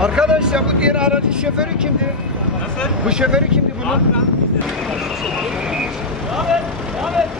Arkadaşlar bu diğer aracın şoförü kimdi? Nasıl? Bu şoförü kimdi bunun? Devam et.